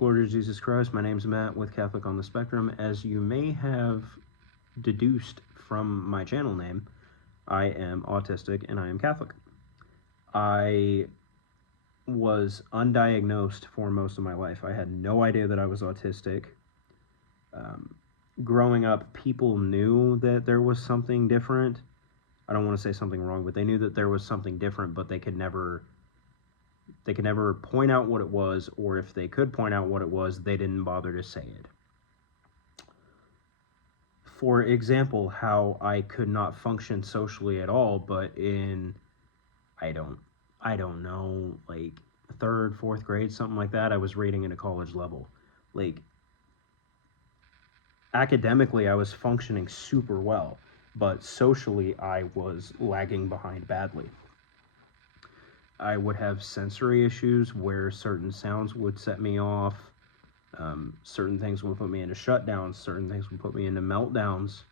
Glory to Jesus Christ. My name's Matt with Catholic on the Spectrum. As you may have deduced from my channel name, I am autistic and I am Catholic. I was undiagnosed for most of my life. I had no idea that I was autistic. Growing up, people knew that there was something different. I don't want to say something wrong, but they knew that there was something different, but they could never point out what it was, or if they could point out what it was, they didn't bother to say it. For example, how I could not function socially at all, but in, I don't know, like 3rd, 4th grade, something like that, I was reading at a college level. Like, academically, I was functioning super well, but socially, I was lagging behind badly. I would have sensory issues where certain sounds would set me off. Certain things would put me into shutdowns. Certain things would put me into meltdowns.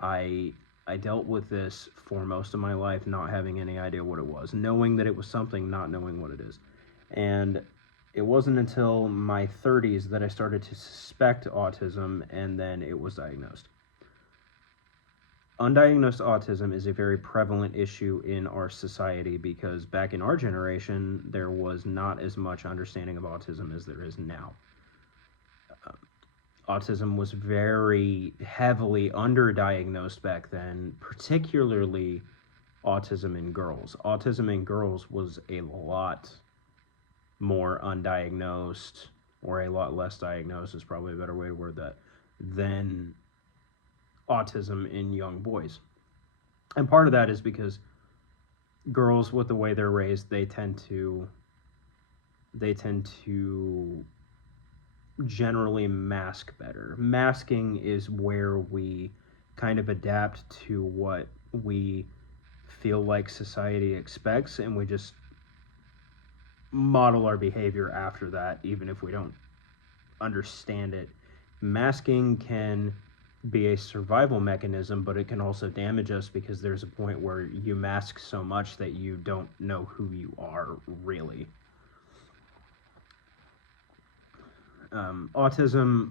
I dealt with this for most of my life, not having any idea what it was, knowing that it was something, not knowing what it is. And it wasn't until my 30s that I started to suspect autism, and then it was diagnosed. Undiagnosed autism is a very prevalent issue in our society because back in our generation, there was not as much understanding of autism as there is now. Autism was very heavily underdiagnosed back then, particularly autism in girls. Autism in girls was a lot more undiagnosed, or a lot less diagnosed is probably a better way to word that, than autism in young boys. And part of that is because girls, with the way they're raised, they tend to generally mask better. Masking is where we kind of adapt to what we feel like society expects, and we just model our behavior after that, even if we don't understand it. Masking can be a survival mechanism, but it can also damage us because there's a point where you mask so much that you don't know who you are really. Autism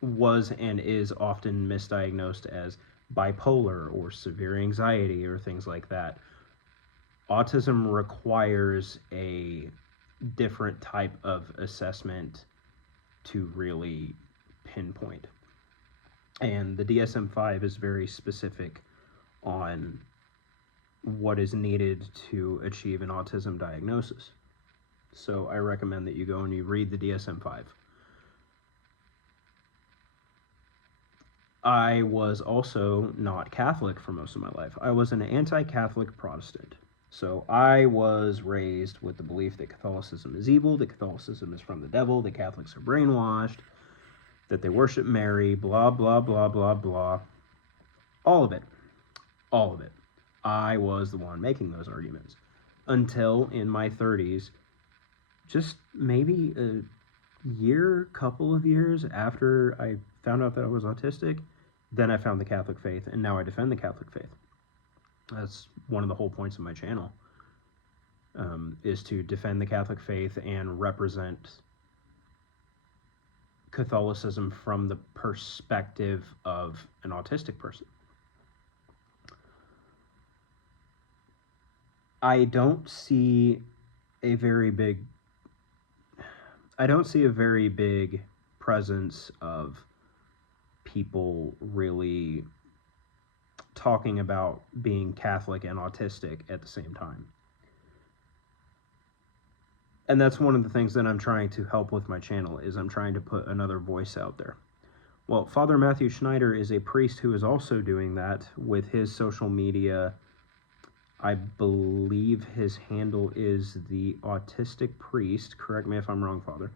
was and is often misdiagnosed as bipolar or severe anxiety or things like that. Autism requires a different type of assessment to really pinpoint. And the DSM-5 is very specific on what is needed to achieve an autism diagnosis. So I recommend that you go and you read the DSM-5. I was also not Catholic for most of my life. I was an anti-Catholic Protestant. So I was raised with the belief that Catholicism is evil, that Catholicism is from the devil, that Catholics are brainwashed, that they worship Mary, blah, blah, blah, blah, blah. All of it. All of it. I was the one making those arguments. Until in my 30s, just maybe a couple of years after I found out that I was autistic, then I found the Catholic faith, and now I defend the Catholic faith. That's one of the whole points of my channel, is to defend the Catholic faith and represent Catholicism from the perspective of an autistic person. I don't see a very big presence of people really talking about being Catholic and autistic at the same time. And that's one of the things that I'm trying to help with my channel, is I'm trying to put another voice out there. Well, Father Matthew Schneider is a priest who is also doing that with his social media. I believe his handle is the Autistic Priest. Correct me if I'm wrong, Father.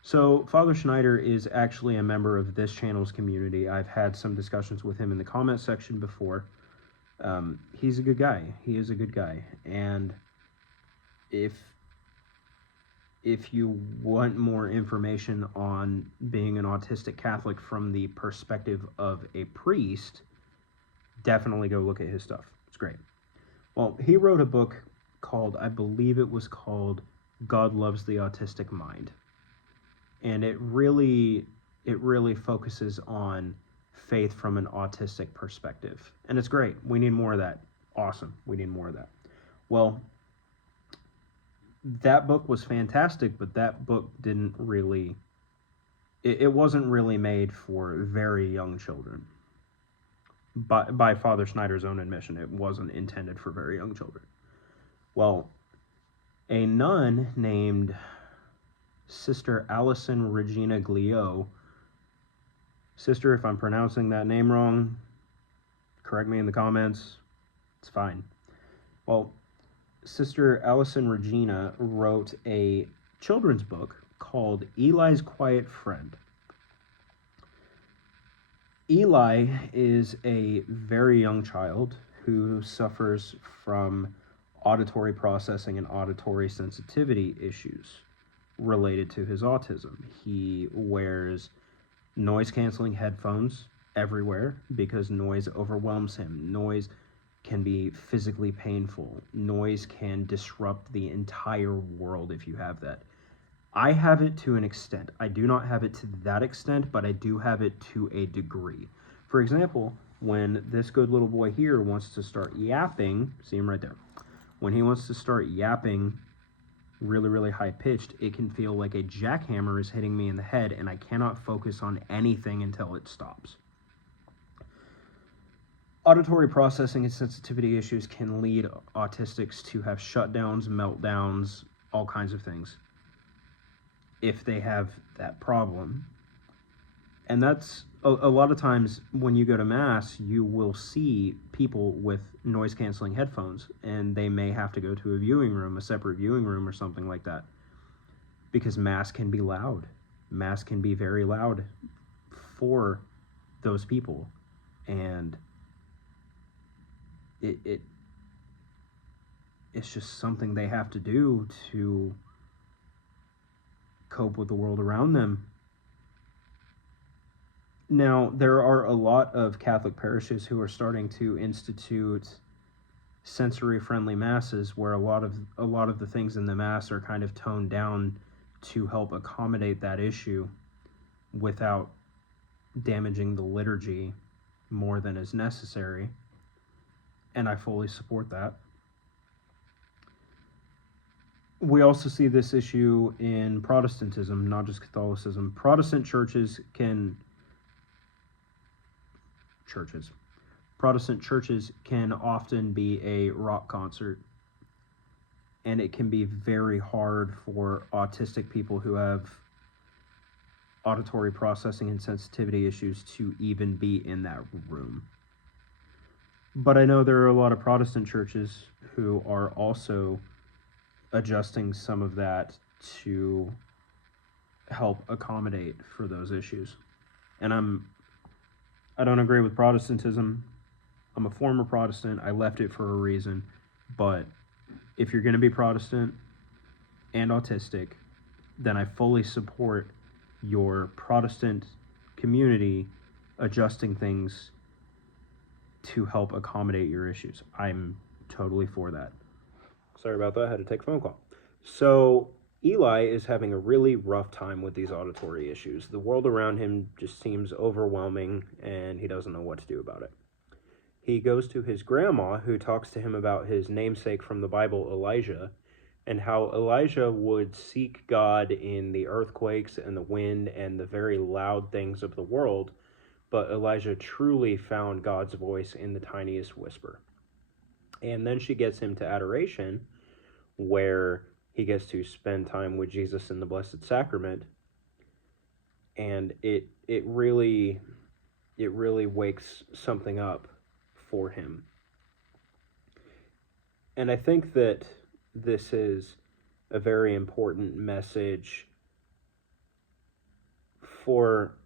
So Father Schneider is actually a member of this channel's community. I've had some discussions with him in the comment section before. He's a good guy. He is a good guy. And if you want more information on being an autistic Catholic from the perspective of a priest, definitely go look at his stuff. It's great. Well, he wrote a book called, I believe it was called God Loves the Autistic Mind. and it really focuses on faith from an autistic perspective, and it's great. We need more of that. Awesome, we need more of that. Well, that book was fantastic, but that book didn't really it wasn't really made for very young children. By Father Schneider's own admission, it wasn't intended for very young children. Well, a nun named Sister Allison Regina Gliot. Sister, if I'm pronouncing that name wrong, correct me in the comments. It's fine. Well, Sister Allison Regina wrote a children's book called Eli's Quiet Friend. Eli is a very young child who suffers from auditory processing and auditory sensitivity issues related to his autism. He wears noise-canceling headphones everywhere because noise overwhelms him. Noise can be physically painful. Noise can disrupt the entire world if you have that. I have it to an extent. I do not have it to that extent, but I do have it to a degree. For example, when this good little boy here wants to start yapping, see him right there. When he wants to start yapping really, really high-pitched, it can feel like a jackhammer is hitting me in the head, and I cannot focus on anything until it stops. Auditory processing and sensitivity issues can lead autistics to have shutdowns, meltdowns, all kinds of things, if they have that problem. And that's a lot of times when you go to Mass, you will see people with noise-canceling headphones, and they may have to go to a viewing room, a separate viewing room or something like that, because Mass can be loud. Mass can be very loud for those people, and it's just something they have to do to cope with the world around them. Now, there are a lot of Catholic parishes who are starting to institute sensory-friendly masses, where a lot of the things in the Mass are kind of toned down to help accommodate that issue without damaging the liturgy more than is necessary, and I fully support that. We also see this issue in Protestantism, not just Catholicism. Protestant churches can often be a rock concert, and it can be very hard for autistic people who have auditory processing and sensitivity issues to even be in that room. But I know there are a lot of Protestant churches who are also adjusting some of that to help accommodate for those issues. And I don't agree with Protestantism. I'm a former Protestant. I left it for a reason. But if you're going to be Protestant and autistic, then I fully support your Protestant community adjusting things to help accommodate your issues. I'm totally for that. Sorry about that. I had to take a phone call. So Eli is having a really rough time with these auditory issues. The world around him just seems overwhelming, and he doesn't know what to do about it. He goes to his grandma, who talks to him about his namesake from the Bible, Elijah, and how Elijah would seek God in the earthquakes and the wind and the very loud things of the world, but Elijah truly found God's voice in the tiniest whisper. And then she gets him to adoration, where he gets to spend time with Jesus in the Blessed Sacrament, and it really wakes something up for him. And I think that this is a very important message for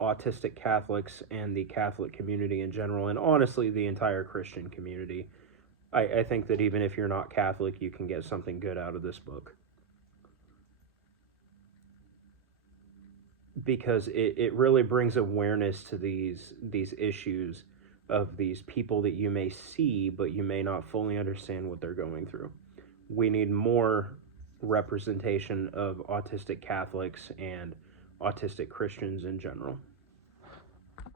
autistic Catholics and the Catholic community in general, and honestly the entire Christian community. I think that even if you're not Catholic, you can get something good out of this book, because it really brings awareness to these issues of these people that you may see, but you may not fully understand what they're going through. We need more representation of autistic Catholics and autistic Christians in general.